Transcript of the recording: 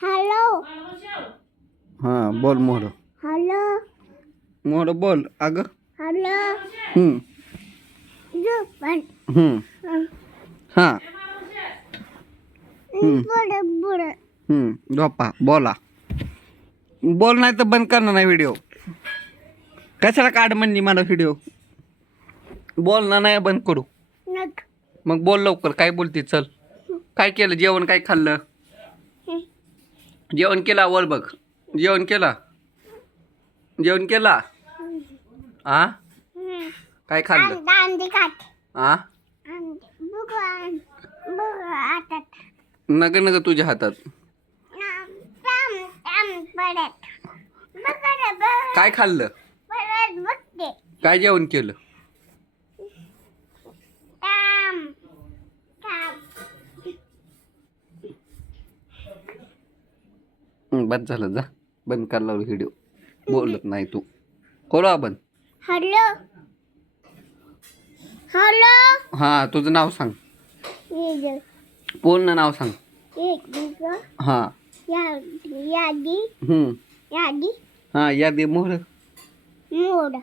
Hello. हां बोल मोहर. हॅलो. मोहर बोल अगं. हॅलो. हम्म जुपन. हम्म हां बुड बुड. झोपा बोला. बोल नाही तर बंद करणार नाही व्हिडिओ. कशाला काढ म्हणली मला व्हिडिओ. बोलणार नाही बंद करू. नक. मग बोल लवकर काय बोलते चल. काय केलं जेवण काय खाल्लं. जेवण केला वर बघ. जेवण केला. जेवण केला. आ काय खाल्लं. अंडी काट. आ बुग बुग आतात. नग नग तुझ्या हातात. टाम टाम पडत. बघ बघ. काय खाल्लं. पडत बघते. काय जेवण केलं. टाम टाम. बंद झालं जा. बंद करला व्हिडिओ. बोलत नाही तू. कोणा बंद. हॅलो. हॅलो. हां तुझं नाव सांग. पूर्ण नाव सांग. हां यादी. हम्म यादी. हां यादी मोहर. मोड.